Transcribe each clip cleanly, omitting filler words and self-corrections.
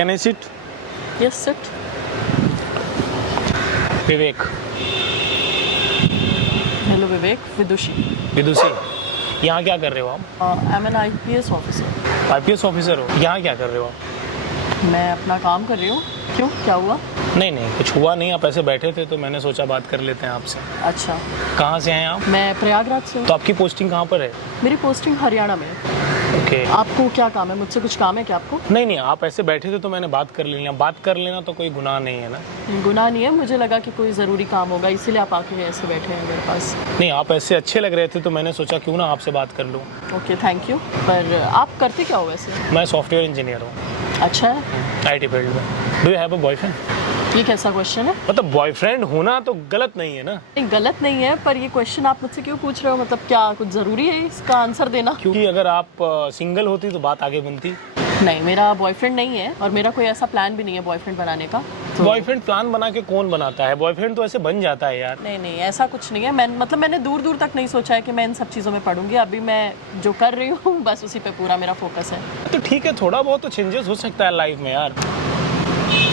Can I sit? Yes, sit. Vivek. Hello, Vivek. Vidushi. विदुषी, यहाँ क्या कर रहे हो आप? I'm an IPS officer. IPS officer हो, यहाँ क्या कर रहे हो आप? मैं अपना काम कर रही हूँ। क्यों, क्या हुआ? नहीं नहीं, कुछ हुआ नहीं, आप ऐसे बैठे थे तो मैंने सोचा बात कर लेते हैं आपसे। अच्छा, कहाँ से हैं आप? मैं प्रयागराज से हूँ। तो आपकी पोस्टिंग कहाँ पर है? मेरी पोस्टिंग हरियाणा में है। ओके। आपको क्या काम है? मुझसे कुछ काम है क्या आपको? नहीं नहीं, आप ऐसे बैठे थे तो मैंने बात कर लेना, बात कर लेना तो कोई गुनाह नहीं है ना। गुनाह नहीं है, मुझे लगा कि कोई ज़रूरी काम होगा, इसीलिए आप आके ऐसे बैठे हैं मेरे पास। नहीं, आप ऐसे अच्छे लग रहे थे तो मैंने सोचा क्यों ना आपसे बात कर लूँ। Okay, thank you. पर आप करते क्या हो वैसे? मैं सॉफ्टवेयर इंजीनियर हूँ, अच्छा है। IT फील्ड में। Do you have a boyfriend? ये कैसा क्वेश्चन है? मतलब बॉयफ्रेंड होना तो गलत नहीं है ना। नहीं, गलत नहीं है, पर ये क्वेश्चन आप मुझसे क्यों पूछ रहे हो? मतलब क्या कुछ ज़रूरी है इसका आंसर देना? क्योंकि अगर आप सिंगल होती तो बात आगे बनती। नहीं, मेरा बॉयफ्रेंड नहीं है और मेरा कोई ऐसा प्लान भी नहीं है बॉयफ्रेंड बनाने का। तो बॉयफ्रेंड प्लान बना के कौन बनाता है? बॉयफ्रेंड तो ऐसे बन जाता है यार। नहीं नहीं, ऐसा कुछ नहीं है। मैंने दूर दूर तक नहीं सोचा है कि मैं इन सब चीज़ों में पढ़ूंगी। अभी मैं जो कर रही हूँ बस उसी पे पूरा मेरा फोकस है। तो ठीक है, थोड़ा बहुत तो चेंजेस हो सकता है लाइफ में यार।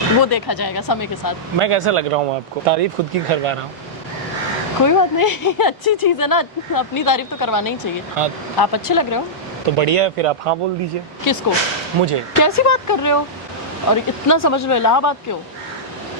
वो देखा जाएगा समय के साथ। मैं कैसा लग रहा हूँ आपको? तारीफ खुद की करवा रहा हूँ। कोई बात नहीं अच्छी चीज़ है ना, अपनी तारीफ तो करवाना ही चाहिए। हाँ आप अच्छे लग रहे हो। तो बढ़िया है, फिर आप हाँ बोल दीजिए। किसको? मुझे। कैसी बात कर रहे हो? और इतना समझ रहे हो इलाहाबाद क्यों?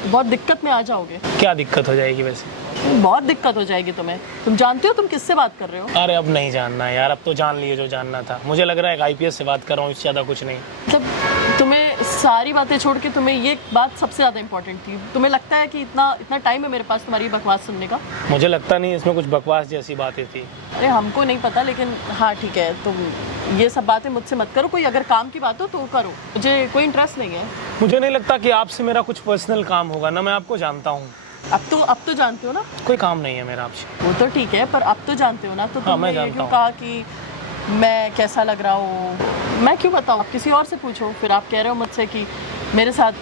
बहुत दिक्कत में आ जाओगे। क्या दिक्कत हो जाएगी वैसे? बहुत दिक्कत हो जाएगी तुम्हें। तुम जानते हो तुम किससे बात कर रहे हो? अरे अब नहीं जानना है यार, अब तो जान लिए जो जानना था। मुझे लग रहा है IPS से बात कर रहा हूँ, इससे ज़्यादा कुछ नहीं। मतलब तुम्हें सारी बातें छोड़ के तुम्हें ये बात सबसे ज़्यादा इंपॉर्टेंट थी। तुम्हें लगता है कि इतना टाइम है मेरे पास तुम्हारी बकवास सुनने का? मुझे लगता नहीं इसमें कुछ बकवास जैसी बातें थी। अरे हमको नहीं पता, लेकिन हाँ ठीक है, तुम ये सब बातें मुझसे मत करो। कोई अगर काम की बात हो तो करो, मुझे कोई इंटरेस्ट नहीं है। मुझे नहीं लगता कि आपसे मेरा कुछ पर्सनल काम होगा ना, मैं आपको जानता हूँ। अब तो जानते हो ना। कोई काम नहीं है मेरा आपसे। वो तो ठीक है, पर अब तो जानते हो ना। तो हाँ, तुमने मैं ये जानता क्यों हूँ। कहा कि मैं कैसा लग रहा हूँ? मैं क्यों बताऊँ? आप किसी और से पूछो। फिर आप कह रहे हो मुझसे कि मेरे साथ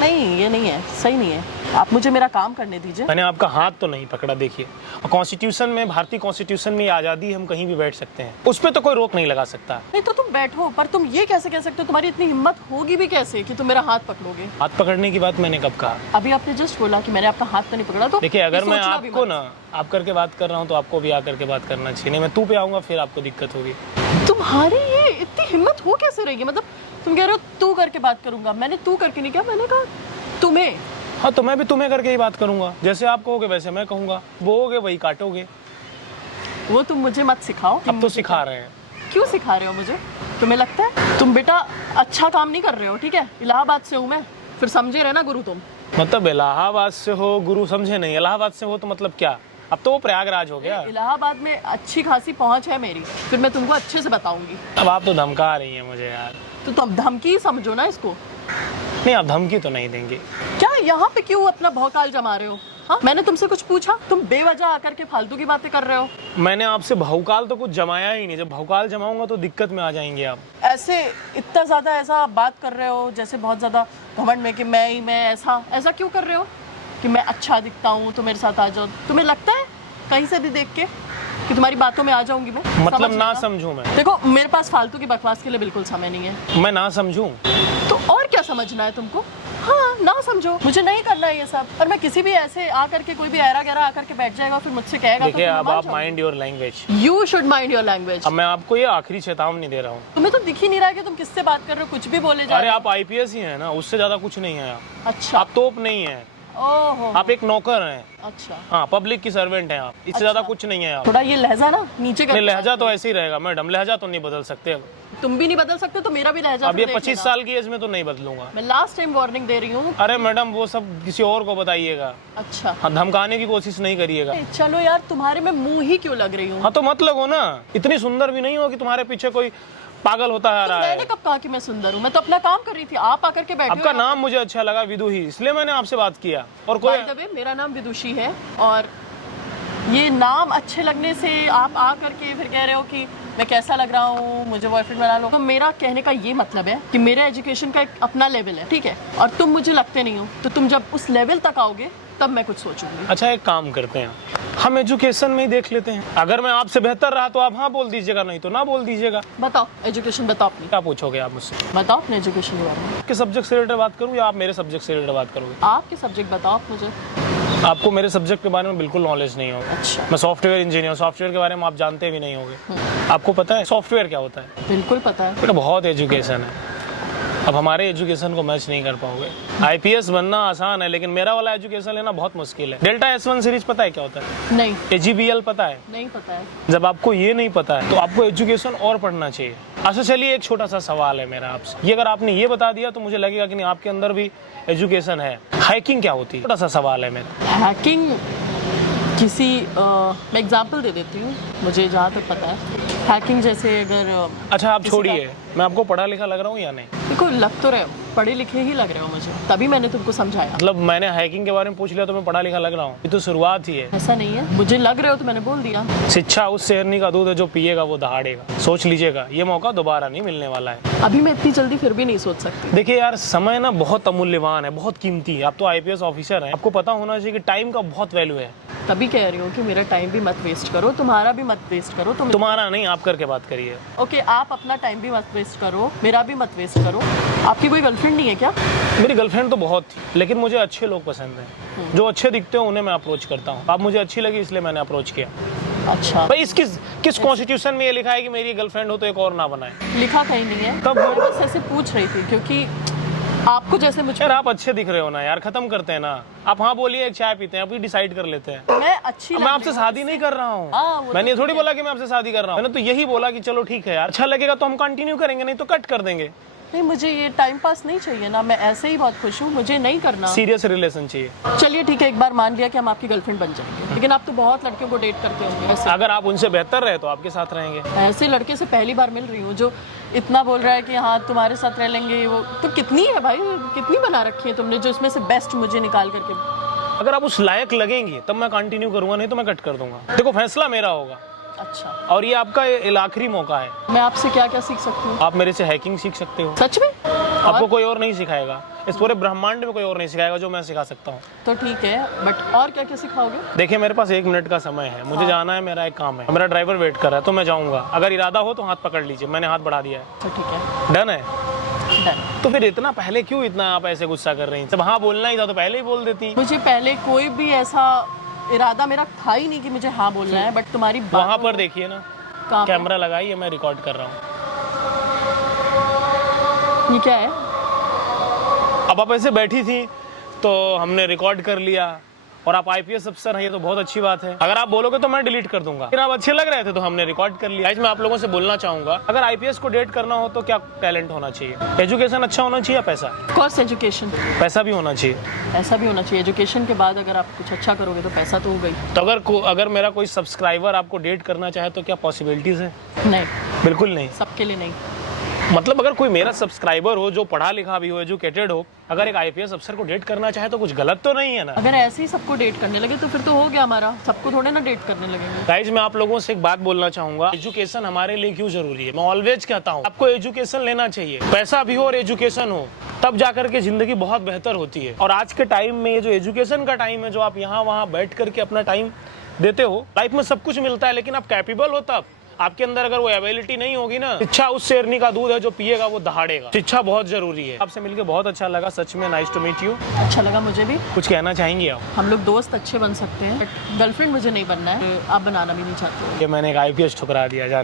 नहीं, ये नहीं है, सही नहीं है। आप मुझे मेरा काम करने दीजिए। मैंने आपका हाथ तो नहीं पकड़ा, देखिए। और कॉन्स्टिट्यूशन में, भारतीय कॉन्स्टिट्यूशन में ये आज़ादी है, हम कहीं भी बैठ सकते हैं, उस पर तो कोई रोक नहीं लगा सकता। नहीं तो तुम बैठो, पर तुम ये कैसे कह सकते हो? तुम्हारी इतनी हिम्मत होगी भी कैसे कि तुम मेरा हाथ पकड़ोगे? हाथ पकड़ने की बात मैंने कब कहा? अभी आपने जस्ट बोला कि मैंने आपका हाथ तो नहीं पकड़ा। तो देखिए, अगर मैं सोचना भी आपको मत। ना आप करके बात कर रहा हूँ तो आपको भी आकर के बात करना चाहिए। नहीं, मैं तू पे आऊँगा फिर आपको दिक्कत होगी। तुम्हारी ये इतनी हिम्मत हो कैसे रही है? मतलब तुम कह रहे हो तू करके बात करूंगा, मैंने तू करके नहीं किया, मैंने कहा तुम्हें। हाँ, तो मैं भी तुम्हें करके ही बात करूंगा। जैसे आप कहोगे वैसे मैं कहूँगा, बोओगे वही काटोगे। वो तुम मुझे मत सिखाओ। अब तो सिखा रहे हैं। क्यों सिखा रहे हो मुझे? तुम्हें लगता है तुम बेटा अच्छा काम नहीं कर रहे हो? ठीक है, इलाहाबाद से हूँ मैं, फिर समझे रहे ना गुरु तुम। मतलब इलाहाबाद से हो गुरु समझे नहीं, इलाहाबाद से हो तो मतलब क्या? अब तो वो प्रयागराज हो गया। इलाहाबाद में अच्छी खासी पहुंच है मेरी, फिर मैं तुमको अच्छे से बताऊंगी। अब आप तो धमका रही हैं मुझे यार। तो तुम धमकी ही समझो ना इसको। नहीं, आप धमकी तो नहीं देंगे। क्या यहाँ पे क्यों अपना भौकाल जमा रहे हो? हाँ, मैंने तुमसे कुछ पूछा? तुम बेवजह आकर के फालतू की बातें कर रहे हो। मैंने आपसे भौकाल तो कुछ जमाया ही नहीं। जब भौकाल जमाऊंगा तो दिक्कत में आ जाएंगे आप। ऐसे इतना ज़्यादा ऐसा बात कर रहे हो जैसे बहुत ज़्यादा घमंड में कि मैं ऐसा क्यों कर रहे हो कि मैं अच्छा दिखता हूँ तो मेरे साथ आ जाओ? तुम्हें लगता है कहीं से भी देख के कि तुम्हारी बातों में आ जाऊंगी मैं? मतलब समझ ना लेना। समझूं मैं? देखो, मेरे पास फालतू की बकवास के लिए बिल्कुल समय नहीं है। मैं ना समझूं? तो और क्या समझना है तुमको? हाँ, ना समझो, मुझे नहीं करना है ये सब। और मैं किसी भी ऐसे आकर के, कोई भी ऐरा गैरा आकर के बैठ जाएगा फिर मुझसे कहेगा देखिए, तो अब आप mind your language. You should mind your language. अब मैं आपको ये आखिरी चेतावनी दे रहा हूँ। तुम्हें तो दिख ही नहीं रहा है कि तुम किससे बात कर रहे हो, कुछ भी बोले जा अरे रहे हो। आप IPS ही हैं ना, उससे ज्यादा कुछ नहीं है आप। अच्छा, आप तोप नहीं है, ओहो, आप एक नौकर हैं। अच्छा। हाँ, पब्लिक की सर्वेंट हैं आप, इससे ज्यादा अच्छा। कुछ नहीं है आप। थोड़ा ये लहजा ना नीचे कर। नहीं, लहजा तो ऐसे ही रहेगा मैडम, लहजा तो नहीं बदल सकते। तुम भी नहीं बदल सकते तो मेरा भी लहजा अब ये फिर देख 25 लेना। साल की एज में तो नहीं बदलूंगा। मैं लास्ट टाइम वार्निंग दे रही हूँ। अरे मैडम, वो सब किसी और को बताइएगा। अच्छा, हाँ, धमकाने की कोशिश नहीं करिएगा। चलो यार, तुम्हारे में मुंह ही क्यों लग रही हूँ? हाँ, तो मत लगो ना। इतनी सुंदर भी नहीं हो कि तुम्हारे पीछे कोई पागल होता आ रहा है। मैंने कब कहा कि मैं सुंदर हूँ? मैं तो अपना काम कर रही थी, आप आकर के बैठे हो। आपका नाम मुझे अच्छा लगा, विदुही, इसलिए मैंने आपसे बात किया। और कोई By the way, मेरा नाम विदुषी है, और ये नाम अच्छे लगने से आप आ करके फिर कह रहे हो कि मैं कैसा लग रहा हूँ, मुझे बॉयफ्रेंड बना लो। तो मेरा कहने का ये मतलब है कि मेरे एजुकेशन का एक अपना लेवल है, ठीक है? और तुम मुझे लगते नहीं हो, तो तुम जब उस लेवल तक आओगे तब मैं कुछ सोचूंगी। अच्छा, एक काम करते हैं, हम एजुकेशन में ही देख लेते हैं। अगर मैं आपसे बेहतर रहा तो आप हाँ बोल दीजिएगा, नहीं तो ना बोल दीजिएगा। बताओ एजुकेशन बताओ अपनी, क्या पूछोगे आप मुझसे? बताओ अपने एजुकेशन के बारे में। आपके सब्जेक्ट से रिलेटेड बात करूँ या आप मेरे सब्जेक्ट से रिलेटेड बात करोगे? आपके सब्जेक्ट बताओ आप मुझे। आपको मेरे सब्जेक्ट के बारे में बिल्कुल नॉलेज नहीं होगा। अच्छा। मैं सॉफ्टवेयर इंजीनियर हूँ, सॉफ्टवेयर के बारे में आप जानते भी नहीं होगे। आपको पता है सॉफ्टवेयर क्या होता है? बिल्कुल पता है। बेटा बहुत एजुकेशन है, अब हमारे एजुकेशन को मैच नहीं कर पाओगे। आईपीएस बनना आसान है लेकिन मेरा वाला एजुकेशन लेना बहुत मुश्किल है। डेल्टा S1 सीरीज पता है क्या होता है? नहीं। AGBL पता है? नहीं पता है। जब आपको ये नहीं पता है तो आपको एजुकेशन और पढ़ना चाहिए। अच्छा चलिए एक छोटा सा सवाल है मेरा आपसे, ये अगर आपने ये बता दिया तो मुझे लगेगा कि नहीं आपके अंदर भी एजुकेशन है। हैकिंग क्या होती है? छोटा सा सवाल है मेरा। हैकिंग किसी मैं एग्जांपल दे देती हूँ, मुझे जहाँ तक पता है हैकिंग जैसे अगर अच्छा आप किसी छोड़िए, मैं आपको पढ़ा लिखा लग रहा हूँ या नहीं? देखो लग तो रहे हो, पढ़े लिखे ही लग रहे हो मुझे, तभी मैंने तुमको समझाया। मतलब मैंने हैकिंग के बारे में पूछ लिया तो मैं पढ़ा लिखा लग रहा हूँ? ये तो शुरुआत ही है। ऐसा नहीं है, मुझे लग रहे हो तो मैंने बोल दिया। शिक्षा उस शेरनी का दूध है जो पिएगा वो दहाड़ेगा। सोच लीजिएगा ये मौका दोबारा नहीं मिलने वाला है। अभी मैं इतनी जल्दी फिर भी नहीं सोच सकती। देखिए यार समय ना बहुत अमूल्यवान है, बहुत कीमती है। आप तो आईपीएस ऑफिसर हैं, आपको पता होना चाहिए कि टाइम का बहुत वैल्यू है। तभी कह रही हूँ कि मेरा टाइम भी मत वेस्ट करो, तुम्हारा भी मत वेस्ट करो। तुम्हारा नहीं, आप करके बात करिए। ओके, आप अपना टाइम भी मत वेस्ट करो, मेरा भी मत वेस्ट करो। आपकी कोई गर्लफ्रेंड नहीं है क्या? मेरी गर्लफ्रेंड तो बहुत थी लेकिन मुझे अच्छे लोग पसंद हैं, जो अच्छे दिखते हो उन्हें मैं अप्रोच करता हूँ। आप मुझे अच्छी लगी इसलिए मैंने अप्रोच किया। अच्छा भाई इस किस कॉन्स्टिट्यूशन में ये लिखा है कि मेरी गर्लफ्रेंड हो तो एक और ना बनाए? लिखा कहीं नहीं है। तब मैं बस ऐसे पूछ रही थी क्योंकि आपको जैसे मुझे, यार आप अच्छे दिख रहे हो ना यार, खत्म करते हैं ना। आप हाँ बोलिए, एक चाय पीते हैं, अभी डिसाइड कर लेते हैं। मैं अच्छी मैं आपसे शादी नहीं कर रहा हाँ, हूँ। वो मैंने ये तो थोड़ी बोला कि मैं आपसे शादी कर रहा हूँ। मैंने तो यही बोला कि चलो ठीक है यार, अच्छा लगेगा तो हम कंटिन्यू करेंगे, नहीं तो कट कर देंगे। नहीं, मुझे ये टाइम पास नहीं चाहिए ना, मैं ऐसे ही बहुत खुश हूँ, मुझे नहीं करना। सीरियस रिलेशन चाहिए। चलिए ठीक है, एक बार मान लिया कि हम आपकी गर्लफ्रेंड बन जाएंगे, लेकिन आप तो बहुत लड़कियों को डेट करते होंगे ऐसे। अगर आप उनसे बेहतर रहे तो आपके साथ रहेंगे। ऐसे लड़के से पहली बार मिल रही हूँ जो इतना बोल रहा है कि हाँ तुम्हारे साथ रह लेंगे। वो तो कितनी है भाई, कितनी बना रखी है तुमने जो इसमें से बेस्ट मुझे निकाल करके। अगर आप उस लायक लगेंगे तब मैं कंटिन्यू करूंगा, नहीं तो मैं कट कर दूंगा। देखो फैसला मेरा होगा। अच्छा, और ये आपका आखिरी मौका है। मैं आपसे क्या क्या सीख सकती हूँ? आप मेरे से हैकिंग सीख सकते हो। सच में? आपको कोई और नहीं सिखाएगा, इस पूरे ब्रह्मांड में कोई और नहीं सिखाएगा जो मैं सिखा सकता हूँ। तो ठीक है, बट और क्या क्या सिखाओगे? देखिए मेरे पास 1 मिनट का समय है, मुझे जाना है, मेरा एक काम है, मेरा ड्राइवर वेट कर रहा है तो मैं जाऊंगा। अगर इरादा हो तो हाथ पकड़ लीजिए, मैंने हाथ बढ़ा दिया है। तो ठीक है, डन है? डन। तो फिर इतना पहले क्यों इतना आप ऐसे गुस्सा कर रही हैं? जब हाँ बोलना ही था तो पहले ही बोल देती। मुझे पहले कोई भी ऐसा इरादा मेरा था ही नहीं कि मुझे हाँ बोलना है, बट तुम्हारी वहां पर देखिए ना, कहाँ पे? कैमरा लगाइए, मैं रिकॉर्ड कर रहा हूँ। ये क्या है? अब आप ऐसे बैठी थी तो हमने रिकॉर्ड कर लिया, और आप आईपीएस अफसर हैं, ये तो बहुत अच्छी बात है। अगर आप बोलोगे तो मैं डिलीट कर दूंगा। फिर आप अच्छे लग रहे थे तो हमने रिकॉर्ड कर लिया। आज मैं आप लोगों से बोलना चाहूंगा, अगर आईपीएस को डेट करना हो तो क्या टैलेंट होना चाहिए? एजुकेशन अच्छा होना चाहिए या पैसा? Course education. पैसा भी होना चाहिए। ऐसा भी होना चाहिए, एजुकेशन के बाद अगर आप कुछ अच्छा करोगे तो पैसा तो होगा ही। तो अगर मेरा कोई सब्सक्राइबर आपको डेट करना चाहे तो क्या पॉसिबिलिटीज है? नहीं, बिल्कुल नहीं। सबके लिए नहीं। मतलब अगर कोई मेरा सब्सक्राइबर हो जो पढ़ा लिखा भी हो, एजुकेटेड हो, अगर एक आईपीएस अफसर को डेट करना चाहे तो कुछ गलत तो नहीं है ना? अगर ऐसे ही सबको डेट करने लगे तो फिर तो हो गया हमारा, सबको थोड़े ना डेट करने लगेंगे। गाइज मैं आप लोगों से एक बात बोलना चाहूंगा, एजुकेशन हमारे लिए क्यों जरूरी है। मैं ऑलवेज कहता हूँ आपको एजुकेशन लेना चाहिए, पैसा भी हो और एजुकेशन हो, तब जाकर के जिंदगी बहुत बेहतर होती है। और आज के टाइम में ये जो एजुकेशन का टाइम है, जो आप यहाँ वहाँ बैठ करके अपना टाइम देते हो, लाइफ में सब कुछ मिलता है लेकिन आप कैपेबल हो तब। आपके अंदर अगर वो एबिलिटी नहीं होगी ना, शिक्षा उस शेरनी का दूध है जो पिएगा वो दहाड़ेगा। शिक्षा बहुत जरूरी है। आपसे मिलकर बहुत अच्छा लगा, सच में नाइस टू मीट यू। अच्छा लगा मुझे भी। कुछ कहना चाहेंगी आप? हम लोग दोस्त अच्छे बन सकते हैं, बट गर्लफ्रेंड मुझे नहीं बनना है, आप बनाना भी नहीं चाहते हो। ये मैंने एक आईपीएस ठुकरा दिया जाने।